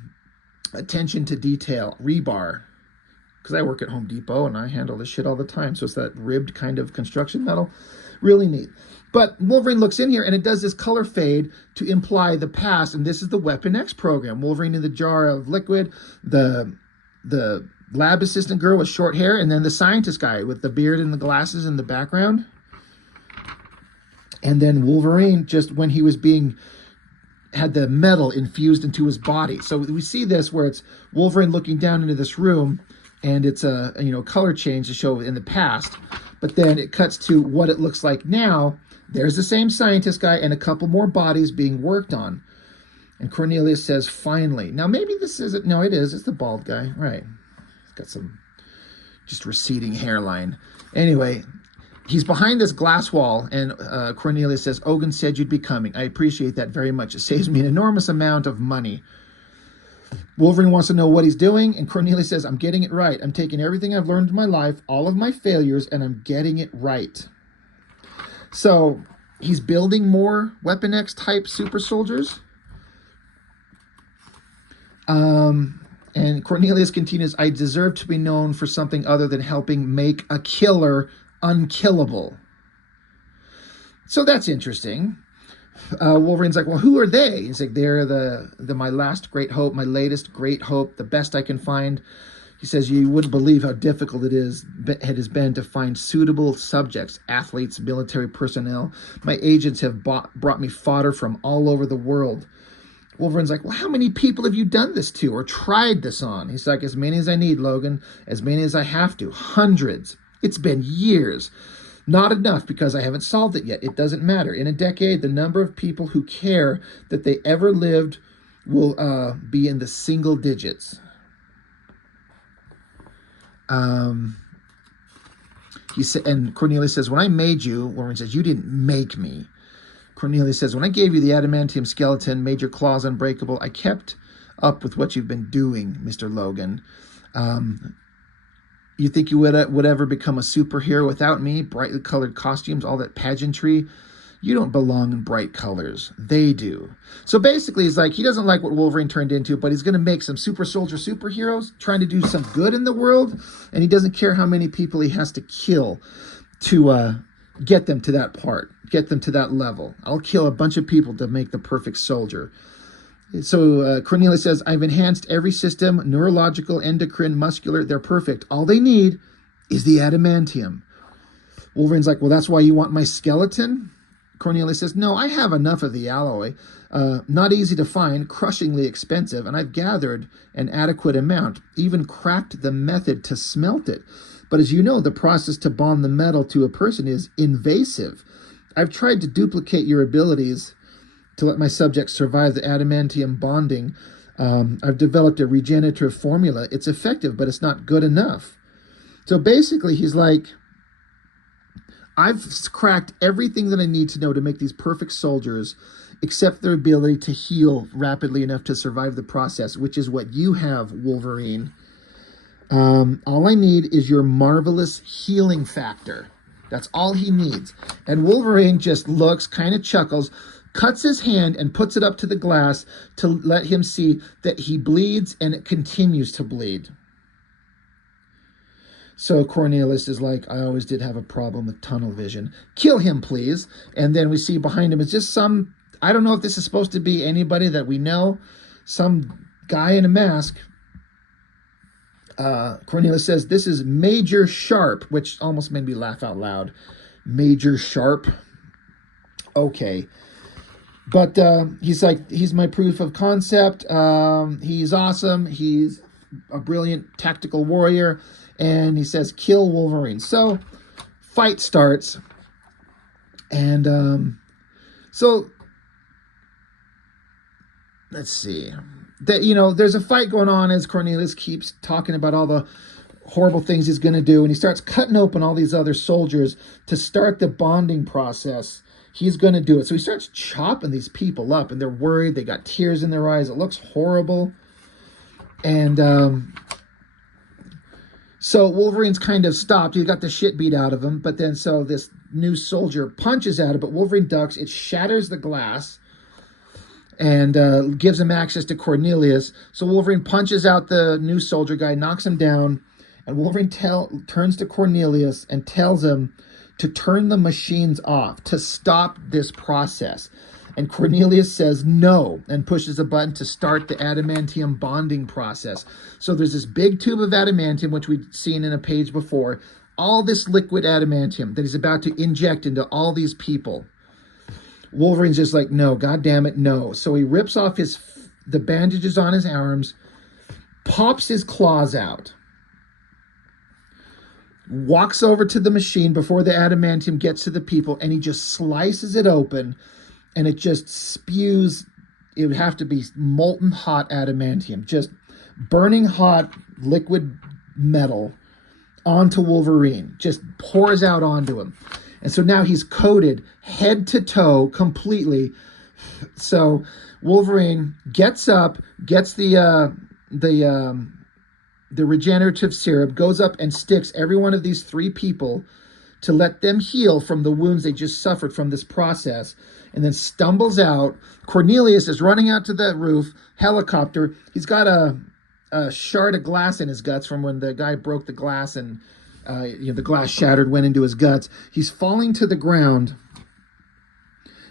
attention to detail, rebar, because I work at Home Depot and I handle this shit all the time, so it's that ribbed kind of construction metal. Really neat. But Wolverine looks in here and it does this color fade to imply the past. And this is the Weapon X program. Wolverine in the jar of liquid, the lab assistant girl with short hair, and then the scientist guy with the beard and the glasses in the background. And then Wolverine, just when he was had the metal infused into his body. So we see this where it's Wolverine looking down into this room, and it's a color change to show in the past. But then it cuts to what it looks like now. There's the same scientist guy and a couple more bodies being worked on. And Cornelius says, finally. Now, maybe this isn't. No, it is. It's the bald guy. Right. He's got some just receding hairline. Anyway, he's behind this glass wall, and Cornelius says, Ogun said you'd be coming. I appreciate that very much. It saves me an enormous amount of money. Wolverine wants to know what he's doing, and Cornelius says, I'm getting it right. I'm taking everything I've learned in my life, all of my failures, and I'm getting it right. So he's building more Weapon X type super soldiers. And Cornelius continues, I deserve to be known for something other than helping make a killer unkillable. So that's interesting. Wolverine's like, well, who are they? He's like, they're my last great hope, my latest great hope, the best I can find. He says, you wouldn't believe how difficult it has been to find suitable subjects, athletes, military personnel. My agents have brought me fodder from all over the world. Wolverine's like, well, how many people have you done this to or tried this on? He's like, as many as I need, Logan, as many as I have to, hundreds. It's been years. Not enough because I haven't solved it yet. It doesn't matter. In a decade, the number of people who care that they ever lived will be in the single digits. He said, and Cornelius says, when I made you, Wolverine says, you didn't make me. Cornelius says, when I gave you the adamantium skeleton, made your claws unbreakable, I kept up with what you've been doing, Mr. Logan. You think you would ever become a superhero without me? Brightly colored costumes, all that pageantry. You don't belong in bright colors. They do. So basically, he's like, he doesn't like what Wolverine turned into, but he's going to make some super soldier superheroes, trying to do some good in the world, and he doesn't care how many people he has to kill to get them to that part, get them to that level. I'll kill a bunch of people to make the perfect soldier. So Cornelius says, I've enhanced every system, neurological, endocrine, muscular. They're perfect. All they need is the adamantium. Wolverine's like, well, that's why you want my skeleton? Cornelius says, no, I have enough of the alloy. Not easy to find, crushingly expensive, and I've gathered an adequate amount, even cracked the method to smelt it. But as you know, the process to bond the metal to a person is invasive. I've tried to duplicate your abilities to let my subjects survive the adamantium bonding. I've developed a regenerative formula. It's effective, but it's not good enough. So basically, he's like, I've cracked everything that I need to know to make these perfect soldiers, except their ability to heal rapidly enough to survive the process, which is what you have, Wolverine. All I need is your marvelous healing factor. That's all he needs. And Wolverine just looks, kind of chuckles, cuts his hand and puts it up to the glass to let him see that he bleeds and it continues to bleed. So Cornelius is like, I always did have a problem with tunnel vision. Kill him, please. And then we see behind him is just some, I don't know if this is supposed to be anybody that we know, some guy in a mask. Cornelius says, this is Major Sharp, which almost made me laugh out loud. Major Sharp. Okay. But he's like, he's my proof of concept. He's awesome. He's a brilliant tactical warrior. And he says, kill Wolverine. So fight starts. And so let's see. There's a fight going on as Cornelius keeps talking about all the horrible things he's going to do. And he starts cutting open all these other soldiers to start the bonding process. He's going to do it. So he starts chopping these people up, and they're worried. They got tears in their eyes. It looks horrible. And so Wolverine's kind of stopped. He got the shit beat out of him. But then so this new soldier punches at it, but Wolverine ducks. It shatters the glass and gives him access to Cornelius. So Wolverine punches out the new soldier guy, knocks him down, and Wolverine turns to Cornelius and tells him to turn the machines off, to stop this process. And Cornelius says no and pushes a button to start the adamantium bonding process. So there's this big tube of adamantium, which we've seen in a page before, all this liquid adamantium that he's about to inject into all these people. Wolverine's just like, no, God damn it, no. So he rips off the bandages on his arms, pops his claws out, walks over to the machine before the adamantium gets to the people, and he just slices it open, and it just spews. It would have to be molten hot adamantium, just burning hot liquid metal onto Wolverine, just pours out onto him. And so now he's coated head to toe completely. So Wolverine gets up, gets the regenerative syrup, goes up and sticks every one of these 3 people to let them heal from the wounds they just suffered from this process, and then stumbles out. Cornelius is running out to the roof, helicopter. He's got a shard of glass in his guts from when the guy broke the glass and the glass shattered, went into his guts. He's falling to the ground,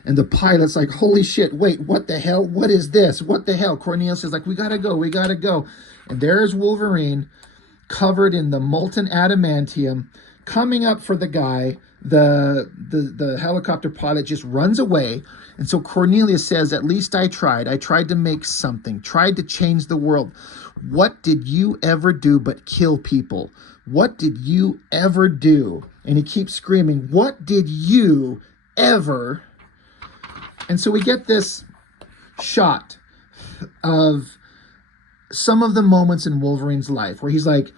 and the pilot's like, holy shit, wait, what the hell? What is this? What the hell? Cornelius is like, we gotta go. And there's Wolverine, covered in the molten adamantium, coming up for the guy. The helicopter pilot just runs away. And so Cornelius says, at least I tried. I tried to make something, tried to change the world. What did you ever do but kill people? What did you ever do? And he keeps screaming, what did you ever? And so we get this shot of some of the moments in Wolverine's life where he's like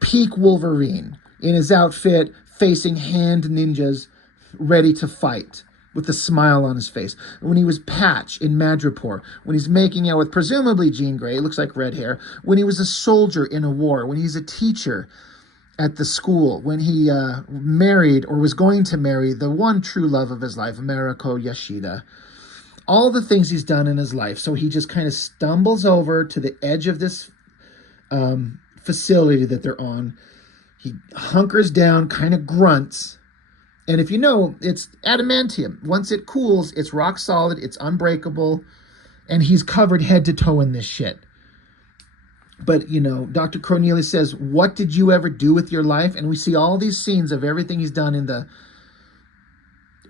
peak Wolverine in his outfit, facing hand ninjas, ready to fight, with a smile on his face. When he was Patch in Madripoor, when he's making out with presumably Jean Grey, looks like red hair, when he was a soldier in a war, when he's a teacher at the school, when he married or was going to marry the one true love of his life, Mariko Yashida. All the things he's done in his life. So he just kind of stumbles over to the edge of this facility that they're on. He hunkers down, kind of grunts. And if you know, it's adamantium. Once it cools, it's rock solid, it's unbreakable, and he's covered head to toe in this shit. But, Dr. Cornelius says, what did you ever do with your life? And we see all these scenes of everything he's done in the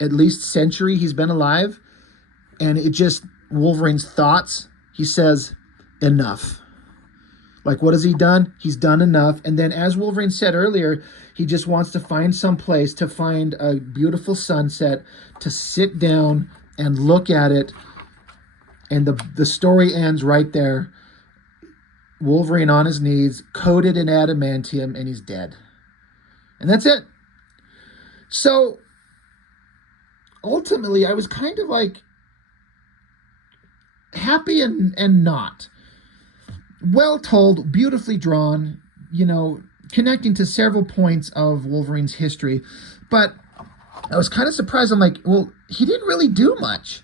at least century he's been alive. And it just, Wolverine's thoughts, he says, enough. Like, what has he done? He's done enough. And then, as Wolverine said earlier, he just wants to find some place to find a beautiful sunset, to sit down and look at it. And the story ends right there. Wolverine on his knees, coated in adamantium, and he's dead. And that's it. So, ultimately, I was kind of like happy and not. Well told, beautifully drawn, you know, connecting to several points of Wolverine's history. But I was kind of surprised. I'm like, well, he didn't really do much.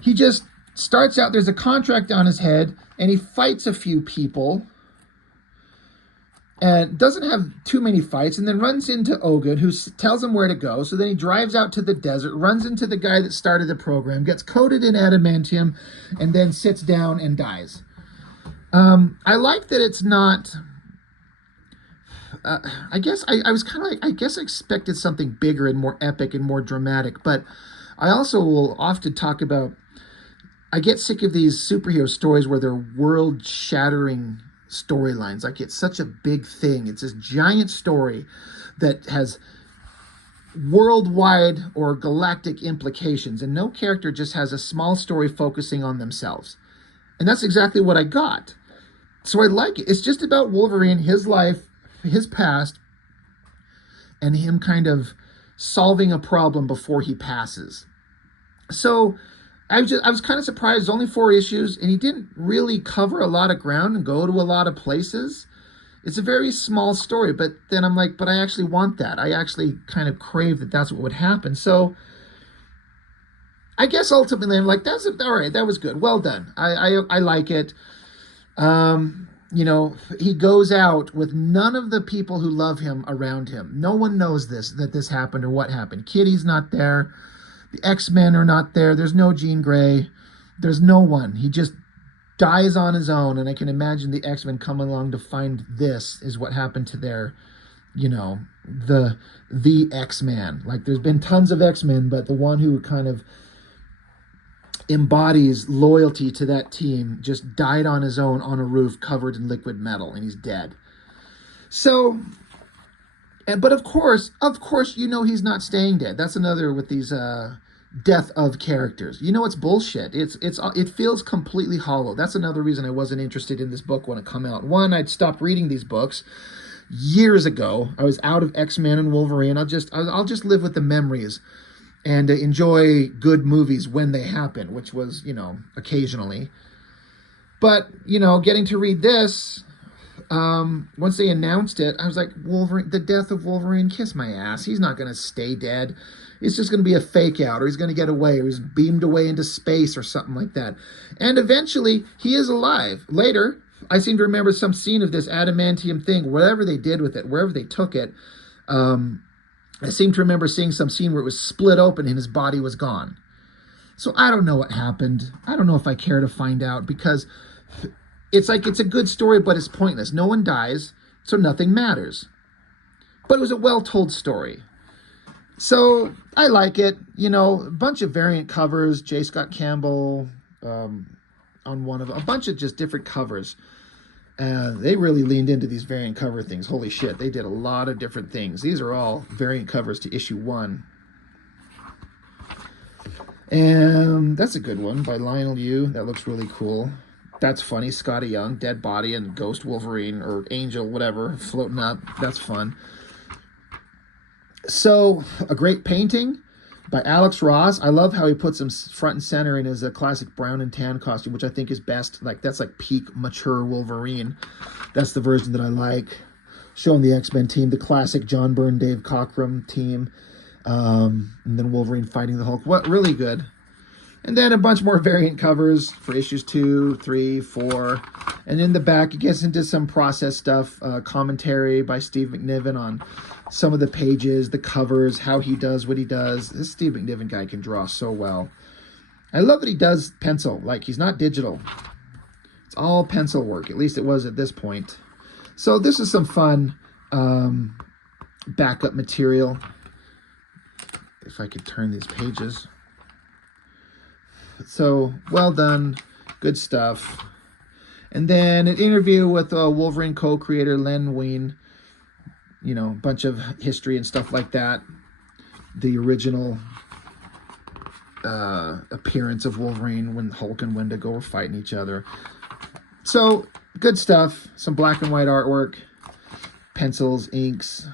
He just starts out, there's a contract on his head, and he fights a few people. And doesn't have too many fights, and then runs into Ogun, who tells him where to go. So then he drives out to the desert, runs into the guy that started the program, gets coated in adamantium, and then sits down and dies. I like that it's not... I guess I was kind of like, I guess I expected something bigger and more epic and more dramatic, but I also will often talk about... I get sick of these superhero stories where they're world-shattering storylines. Like, it's such a big thing. It's this giant story that has worldwide or galactic implications, and no character just has a small story focusing on themselves. And that's exactly what I got. So I like it. It's just about Wolverine, his life, his past, and him kind of solving a problem before he passes. So I was kind of surprised. Only 4 issues, and he didn't really cover a lot of ground and go to a lot of places. It's a very small story, but then I'm like, but I actually want that. I actually kind of crave that that's what would happen. So I guess ultimately I'm like, all right, that was good. Well done. I like it. You know, he goes out with none of the people who love him around him. No one knows that this happened or what happened. Kitty's not there. The X-Men are not there. There's no Jean Grey. There's no one. He just dies on his own, and I can imagine the X-Men coming along to find this is what happened to their, you know, the X-Man. Like, there's been tons of X-Men, but the one who kind of embodies loyalty to that team just died on his own on a roof covered in liquid metal, and he's dead. So... But of course, you know he's not staying dead. That's another with these death of characters. You know it's bullshit. It feels completely hollow. That's another reason I wasn't interested in this book when it came out. One, I'd stopped reading these books years ago. I was out of X-Men and Wolverine. I'll just live with the memories and enjoy good movies when they happen, which was, you know, occasionally. But, you know, getting to read this... once they announced it, I was like, Wolverine, the death of Wolverine, kiss my ass. He's not going to stay dead. It's just going to be a fake out, or he's going to get away, or he's beamed away into space or something like that. And eventually, he is alive. Later, I seem to remember some scene of this adamantium thing, whatever they did with it, wherever they took it. I seem to remember seeing some scene where it was split open and his body was gone. So I don't know what happened. I don't know if I care to find out, because... it's like, it's a good story, but it's pointless. No one dies, so nothing matters. But it was a well-told story. So I like it. You know, a bunch of variant covers. J. Scott Campbell on one of a bunch of just different covers. They really leaned into these variant cover things. Holy shit, they did a lot of different things. These are all variant covers to issue 1. And that's a good one by Lionel Yu. That looks really cool. That's funny. Scotty Young, dead body, and Ghost Wolverine, or Angel, whatever, floating up. That's fun. So, a great painting by Alex Ross. I love how he puts him front and center in his classic brown and tan costume, which I think is best. Like, that's like peak mature Wolverine. That's the version that I like. Showing the X-Men team, the classic John Byrne, Dave Cockrum team. And then Wolverine fighting the Hulk. What, really good. And then a bunch more variant covers for issues 2, 3, 4. And in the back, it gets into some process stuff. Commentary by Steve McNiven on some of the pages, the covers, how he does what he does. This Steve McNiven guy can draw so well. I love that he does pencil. Like, he's not digital. It's all pencil work. At least it was at this point. So this is some fun backup material. if I could turn these pages. So, well done. Good stuff. And then an interview with Wolverine co-creator Len Wein. You know, a bunch of history and stuff like that. The original appearance of Wolverine when Hulk and Wendigo were fighting each other. So, good stuff. Some black and white artwork. Pencils, inks.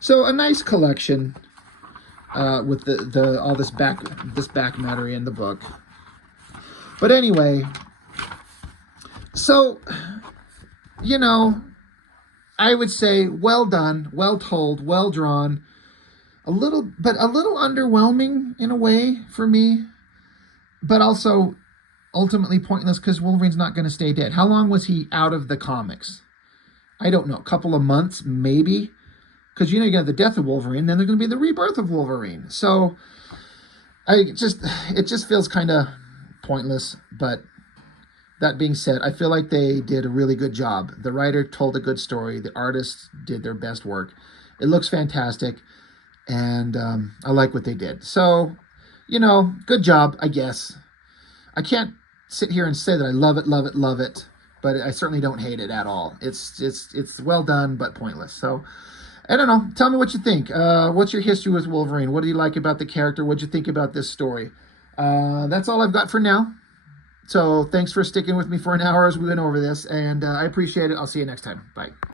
So, a nice collection with the all this back matter in the book. But anyway, so, you know, I would say well done, well told, well drawn. A little underwhelming in a way for me, but also ultimately pointless because Wolverine's not going to stay dead. How long was he out of the comics? I don't know, a couple of months, maybe. Because, you know, you got the death of Wolverine, then there's going to be the rebirth of Wolverine. So, it just feels kind of pointless. But that being said, I feel like they did a really good job. The writer told a good story. The artists did their best work. It looks fantastic. And I like what they did. So, you know, good job, I guess. I can't sit here and say that I love it, love it, love it. But I certainly don't hate it at all. It's well done, but pointless. So, I don't know. Tell me what you think. What's your history with Wolverine? What do you like about the character? What do you think about this story? That's all I've got for now. So thanks for sticking with me for an hour as we went over this. And I appreciate it. I'll see you next time. Bye.